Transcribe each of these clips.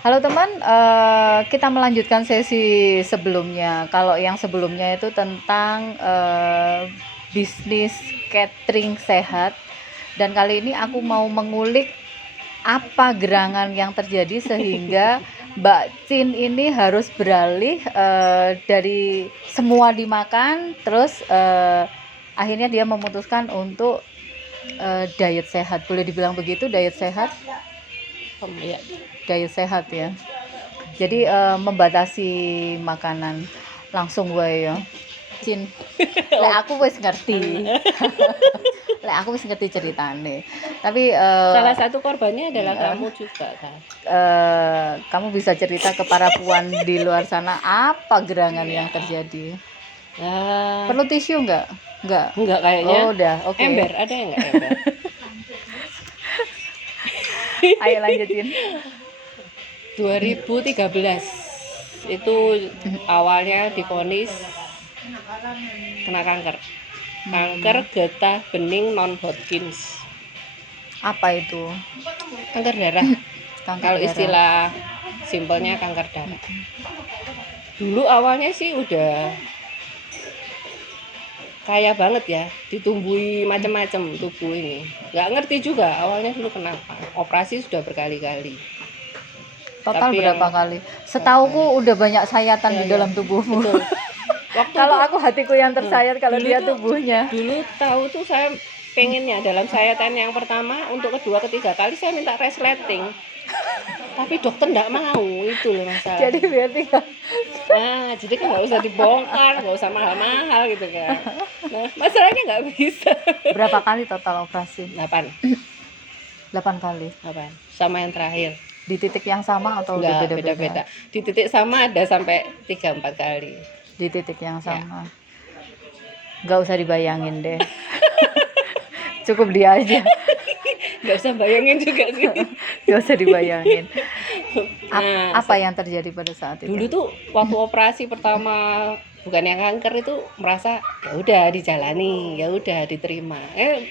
Halo teman, kita melanjutkan sesi sebelumnya. Kalau yang sebelumnya itu tentang bisnis catering sehat, dan kali ini aku mau mengulik apa gerangan yang terjadi sehingga Mbak Cin ini harus beralih dari semua dimakan, terus akhirnya dia memutuskan untuk diet sehat. Boleh dibilang begitu, diet sehat? Ya. Diet sehat ya. Jadi membatasi makanan langsung wae ya. Cin. Lek aku wis ngerti. Lek aku wis ngerti ceritane. Tapi Salah satu korbannya adalah kamu juga kan. kamu bisa cerita ke para puan di luar sana apa gerangan yang terjadi? Perlu tisu enggak? Enggak kayaknya. Oh, udah. Oke. Ember, ada yang enggak ember? Ayo lanjutin. 2013 itu awalnya divonis kena kanker. Kanker getah bening non Hodgkins. Apa itu? Kanker darah. Kalau darah. istilah simpelnya kanker darah. Dulu awalnya sih udah kaya banget ya, ditumbuhi macam-macam tubuh ini. Nggak ngerti juga awalnya dulu kenapa. Operasi sudah berkali-kali. Total tapi berapa kali? Setauku udah banyak sayatan di dalam tubuhmu. Kalau aku hatiku yang tersayat, kalau dia tubuhnya. Dulu tahu tuh saya pengennya dalam sayatan yang pertama, untuk kedua, ketiga kali saya minta resleting. Tapi dokter enggak mau, itu loh masalah. Jadi berarti kan. Nah, jadi kan nggak usah dibongkar, nggak usah mahal-mahal gitu kan. Nah, masalahnya nggak bisa. Berapa kali total operasi? 8 kali. 8 sama yang terakhir. Di titik yang sama atau beda-beda? Di titik sama ada sampai 3-4 kali. Di titik yang sama. Nggak usah dibayangin deh. Cukup dia aja. Nggak usah bayangin juga sih. Nggak usah dibayangin. Apa yang terjadi pada saat itu? Dulu tuh waktu operasi pertama, bukan yang kanker, itu merasa ya udah dijalani, ya udah diterima.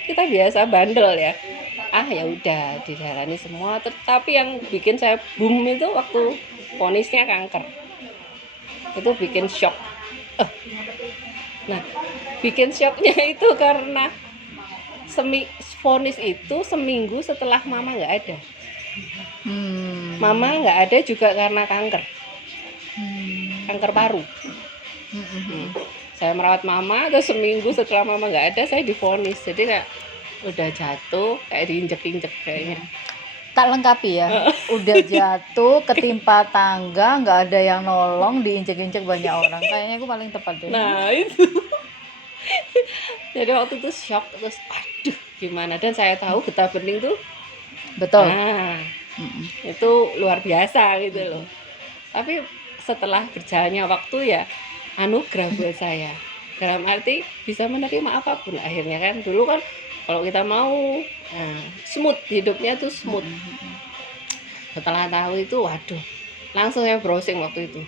Kita biasa bandel ya. Ya udah dijalani semua. Tapi yang bikin saya boom itu waktu vonisnya kanker. Itu bikin shock. Nah, bikin shocknya itu karena vonis itu seminggu setelah mama nggak ada. Mama nggak ada juga karena kanker. Kanker paru. Saya merawat mama, terus seminggu setelah mama nggak ada saya divonis. Jadi kayak udah jatuh, kayak diinjek-injek kayaknya. Tak lengkapi ya. Udah jatuh, ketimpa tangga, nggak ada yang nolong, diinjek-injek banyak orang. Kayaknya aku paling tepat deh. Nah itu. Jadi waktu itu shock, terus aduh gimana. Dan saya tahu getah bening tuh betul. Itu luar biasa gitu loh. Tapi setelah berjalannya waktu ya anugerah buat saya. Dalam arti bisa menerima apapun akhirnya kan. Dulu kan kalau kita mau smooth, hidupnya tuh smooth. Setelah tahu itu, waduh, langsung saya browsing waktu itu.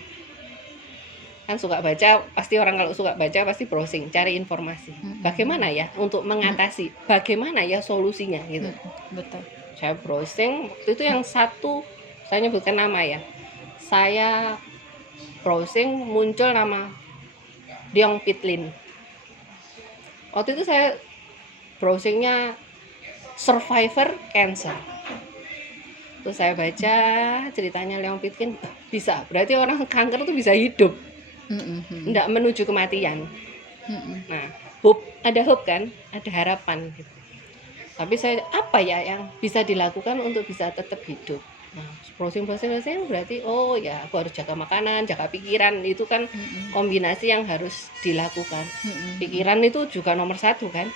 Kan suka baca, pasti orang kalau suka baca pasti browsing, cari informasi. Bagaimana ya untuk mengatasi, bagaimana ya solusinya gitu. Betul. Saya browsing, waktu itu yang satu, saya nyebutkan nama ya. Saya browsing muncul nama Diong Pitlin. Waktu itu saya browsingnya survivor cancer. Terus saya baca ceritanya Leong Pitlin, bisa, berarti orang kanker tuh bisa hidup, nggak menuju kematian. Nah, ada hope kan, ada harapan gitu. Tapi saya apa ya yang bisa dilakukan untuk bisa tetap hidup? Nah, browsing berarti ya aku harus jaga makanan, jaga pikiran, itu kan kombinasi yang harus dilakukan. Pikiran itu juga nomor 1 kan,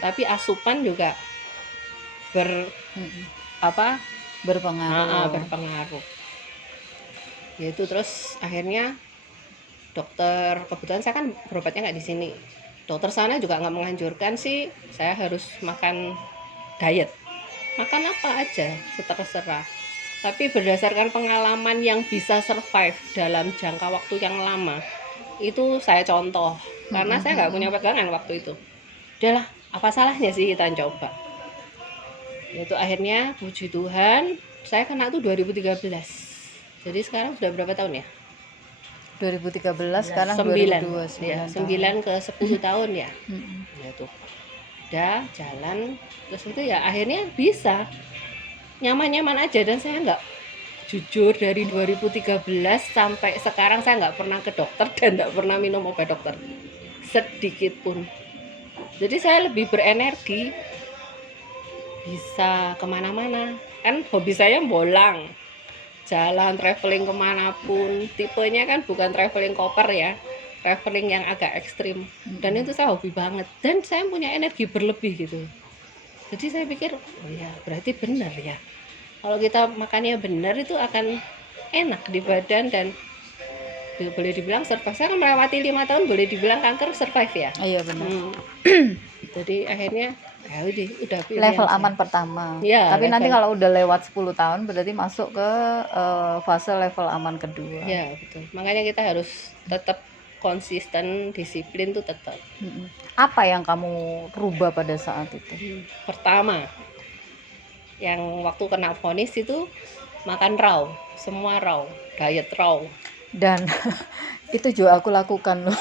tapi asupan juga berpengaruh. Yaitu terus akhirnya dokter, kebetulan saya kan berobatnya nggak di sini. Dokter sana juga nggak menganjurkan sih saya harus makan diet. Makan apa aja terserah. Tapi berdasarkan pengalaman yang bisa survive dalam jangka waktu yang lama, itu saya contoh. Karena saya nggak punya pegangan waktu itu. Udahlah, apa salahnya sih kita coba. Itu akhirnya puji Tuhan saya kena tuh 2013. Jadi sekarang sudah berapa tahun ya? 2013, sekarang 9 2002, ya, 9 tahun. 9 ke 10 tahun ya. Mm-mm. Ya tuh udah jalan, terus itu ya akhirnya bisa nyaman-nyaman aja. Dan saya nggak, jujur dari 2013 sampai sekarang saya nggak pernah ke dokter dan nggak pernah minum obat dokter sedikit pun. Jadi saya lebih berenergi, bisa kemana-mana. Kan hobi saya bolang, jalan traveling kemanapun. Tipenya kan bukan traveling koper ya, traveling yang agak ekstrim. Dan itu saya hobi banget, dan saya punya energi berlebih gitu. Jadi saya pikir, oh ya berarti benar ya, kalau kita makannya benar itu akan enak di badan. Dan boleh dibilang survive. Saya kan melewati 5 tahun, boleh dibilang kanker survive ya. Iya benar. Jadi akhirnya ya udah pilihan Level saya. aman pertama. Ya, Tapi nanti level. kalau udah lewat 10 tahun berarti masuk ke fase level aman kedua. Ya betul, makanya kita harus tetap konsisten, disiplin tuh tetap. Mm-mm. Apa yang kamu rubah pada saat itu? Pertama, yang waktu kena vonis itu makan raw, semua raw, diet raw. Dan itu juga aku lakukan loh.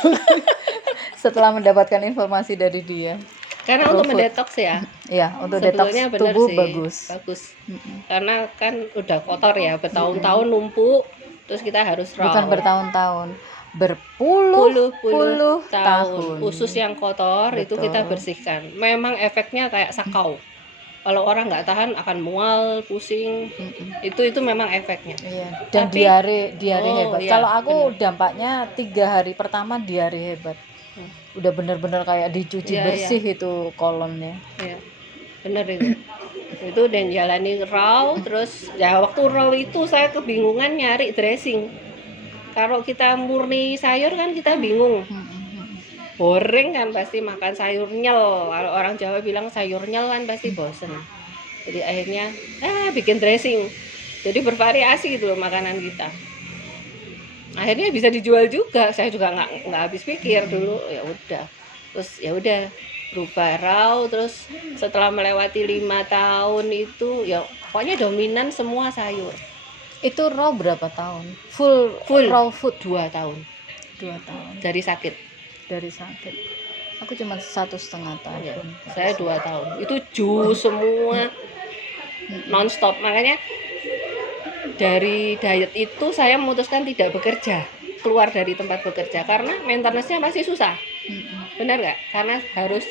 Setelah mendapatkan informasi dari dia. Karena Raw untuk food. mendetoks ya, Iya, untuk detox sebetulnya benar tubuh sih, bagus. Mm-mm. Karena kan udah kotor ya, bertahun-tahun numpuk, terus kita harus raw. Bukan bertahun-tahun, berpuluh-puluh tahun. Usus yang kotor itu Betul. kita bersihkan. Memang efeknya kayak sakau. Kalau orang nggak tahan akan mual, pusing. Itu memang efeknya. Iya. Dan Tapi- diare Oh, hebat. iya, Kalau aku dampaknya 3 hari pertama diare hebat. Udah bener-bener kayak dicuci Iya, bersih itu kolonnya. Ya, bener itu. Itu dan jalani raw. Terus ya waktu raw itu saya kebingungan nyari dressing. Kalau kita murni sayur kan kita bingung. Boring kan, pasti makan sayur nyel. Kalau orang Jawa bilang sayur nyel kan pasti bosen. Jadi akhirnya bikin dressing. Jadi bervariasi gitu loh makanan kita. Akhirnya bisa dijual juga. Saya juga nggak habis pikir dulu. Ya udah. Terus ya udah berubah raw. Terus setelah melewati 5 tahun itu ya pokoknya dominan semua sayur. Itu raw berapa tahun? Full raw food 2 tahun 2 tahun dari sakit. dari sakit. Aku cuma 1,5 tahun. Ya, saya 2 tahun. Itu jus semua nonstop. Makanya dari diet itu saya memutuskan tidak bekerja, keluar dari tempat bekerja karena maintenance-nya pasti susah. Benar nggak? Karena harus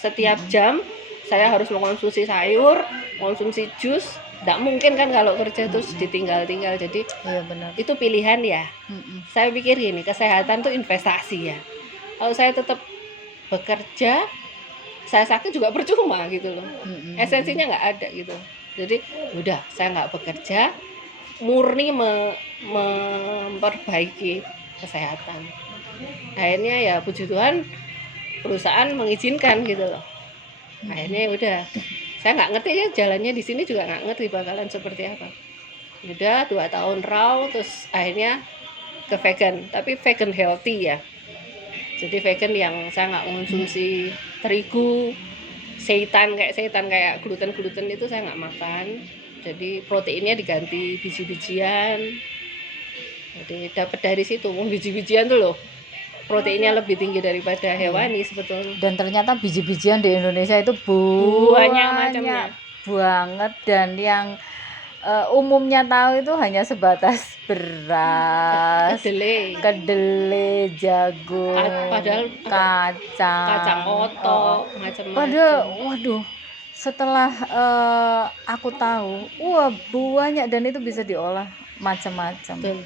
setiap jam saya harus mengkonsumsi sayur, konsumsi jus. Nggak mungkin kan kalau kerja terus ditinggal-tinggal. Jadi Iya benar. itu pilihan ya. Saya pikir gini, kesehatan tuh investasi ya. Kalau saya tetap bekerja, saya sakit juga percuma gitu loh. Esensinya nggak ada gitu. Jadi udah saya nggak bekerja, murni memperbaiki kesehatan. Akhirnya ya puji Tuhan perusahaan mengizinkan gitu loh. Akhirnya udah, saya nggak ngerti ya jalannya di sini juga nggak ngerti bakalan seperti apa. Udah 2 tahun raw, terus akhirnya ke vegan, tapi vegan healthy ya. Jadi vegan yang saya nggak mengonsumsi terigu, seitan kayak gluten itu saya nggak makan. Jadi proteinnya diganti biji-bijian. Jadi dapat dari situ, biji-bijian tuh loh proteinnya lebih tinggi daripada hewani sebetulnya. Dan ternyata biji-bijian di Indonesia itu Banyak macamnya banget, dan yang umumnya tahu itu hanya sebatas beras, kedelai, jagung, padahal kacang otok, macam-macam. Padahal waduh, setelah aku tahu, banyak, dan itu bisa diolah macam-macam.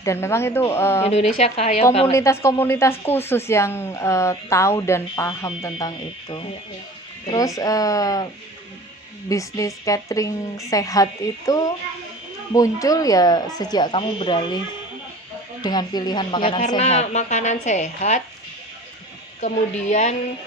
Dan memang itu Indonesia kaya komunitas-komunitas khusus yang tahu dan paham tentang itu. Terus bisnis catering sehat itu muncul ya sejak kamu beralih dengan pilihan makanan sehat. Karena makanan sehat, kemudian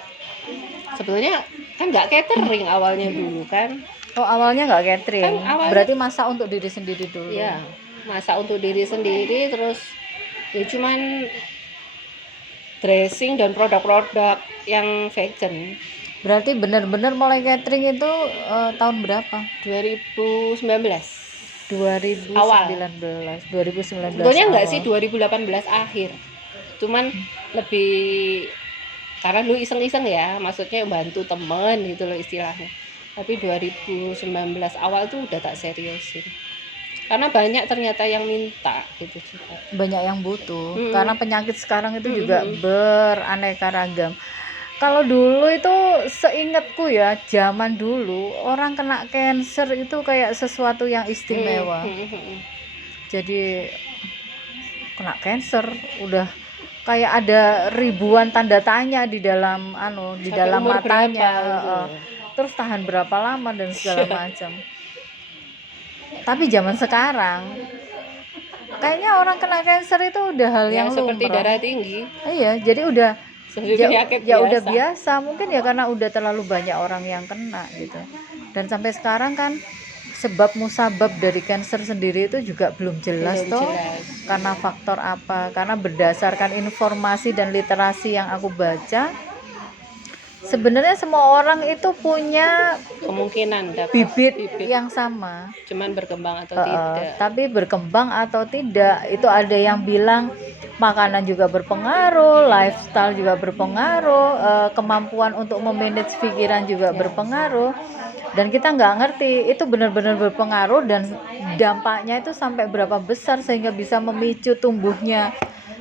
sebetulnya kan nggak catering awalnya dulu kan. Oh, awalnya nggak catering. Kan berarti masak untuk diri sendiri dulu. Iya, masak untuk diri sendiri, terus ya cuman dressing dan produk-produk yang vegan. Berarti benar-benar mulai catering itu tahun berapa? 2019. 2019 Sebetulnya enggak sih, awal. 2018 akhir. Cuman lebih karena dulu iseng-iseng ya, maksudnya bantu temen gitu loh istilahnya. Tapi 2019 awal tuh udah tak seriusin. Karena banyak ternyata yang minta gitu juga. Banyak yang butuh karena Mm-mm. penyakit sekarang itu juga Mm-mm. beraneka ragam. Kalau dulu itu seingatku ya, zaman dulu orang kena cancer itu kayak sesuatu yang istimewa. Mm-mm. Jadi kena cancer udah kayak ada ribuan tanda tanya di dalam di Sampai dalam umur berapa matanya, gitu. terus tahan berapa lama dan segala macam. Tapi zaman sekarang kayaknya orang kena cancer itu udah hal Ya yang seperti lumrah. darah tinggi, Iya, jadi udah seperti ya, penyakit ya udah biasa. biasa, mungkin ya karena udah terlalu banyak orang yang kena gitu. Dan sampai sekarang kan sebab musabab dari cancer sendiri itu juga belum jelas Belum toh. jelas. Karena faktor apa? Karena berdasarkan informasi dan literasi yang aku baca, sebenarnya semua orang itu punya Kemungkinan dapat bibit yang sama. cuman berkembang atau tidak. Tapi berkembang atau tidak itu ada yang bilang makanan juga berpengaruh, lifestyle juga berpengaruh, kemampuan untuk memanage pikiran juga berpengaruh, dan kita nggak ngerti itu benar-benar berpengaruh dan dampaknya itu sampai berapa besar sehingga bisa memicu tumbuhnya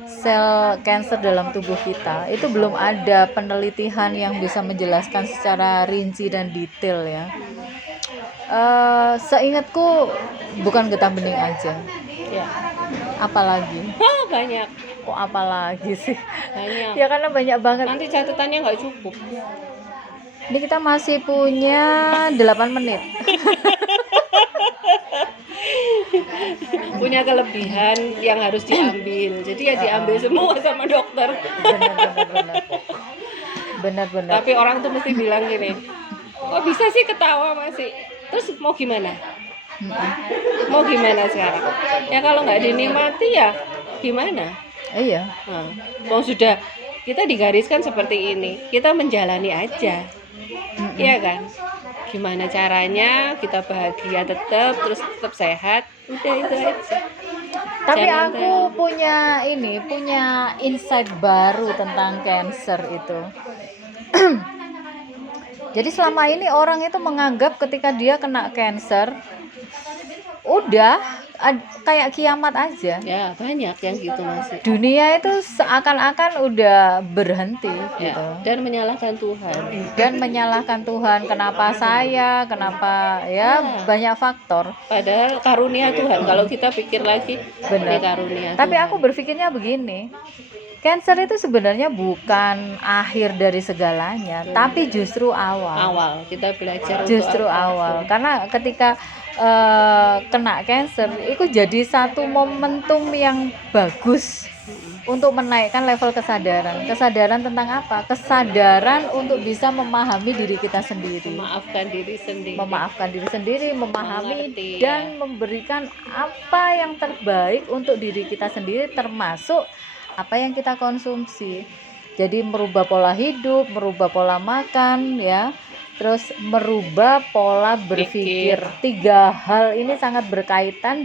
sel kanker dalam tubuh kita. Itu belum ada penelitian yang bisa menjelaskan secara rinci dan detail ya. Seingatku bukan getah bening aja. Ya. Apalagi? Banyak. Kok apalagi sih? Banyak. Ya karena banyak banget. Nanti catatannya nggak cukup. Ini kita masih punya 8 menit. Punya kelebihan yang harus diambil. Jadi ya diambil semua sama dokter. Benar-benar. Tapi orang tuh mesti bilang gini, kok bisa sih ketawa masih? Terus mau gimana? Mau gimana sekarang? Ya kalau nggak dinikmati ya gimana? Iya. Mau sudah kita digariskan seperti ini, kita menjalani aja, iya kan? Gimana caranya kita bahagia tetap, terus tetap sehat, udah itu aja. Tapi aku punya insight baru tentang cancer itu. Jadi selama ini orang itu menganggap ketika dia kena cancer udah kayak kiamat aja. Ya banyak yang gitu masih. Dunia itu seakan-akan udah berhenti Ya, gitu. dan menyalahkan Tuhan. Kenapa saya? Kenapa ya banyak faktor. Padahal karunia Tuhan. Kalau kita pikir lagi, benar. Karunia. Tapi Tuhan. aku berpikirnya begini. Cancer itu sebenarnya bukan akhir dari segalanya, tapi justru awal. Awal kita belajar. Justru awal. Karena ketika kena cancer, itu jadi satu momentum yang bagus untuk menaikkan level kesadaran. Kesadaran tentang apa? Kesadaran untuk bisa memahami diri kita sendiri. Memaafkan diri sendiri, memahami mengerti, dan memberikan apa yang terbaik untuk diri kita sendiri, termasuk apa yang kita konsumsi. Jadi merubah pola hidup, merubah pola makan ya, terus merubah pola berpikir. 3 hal ini sangat berkaitan.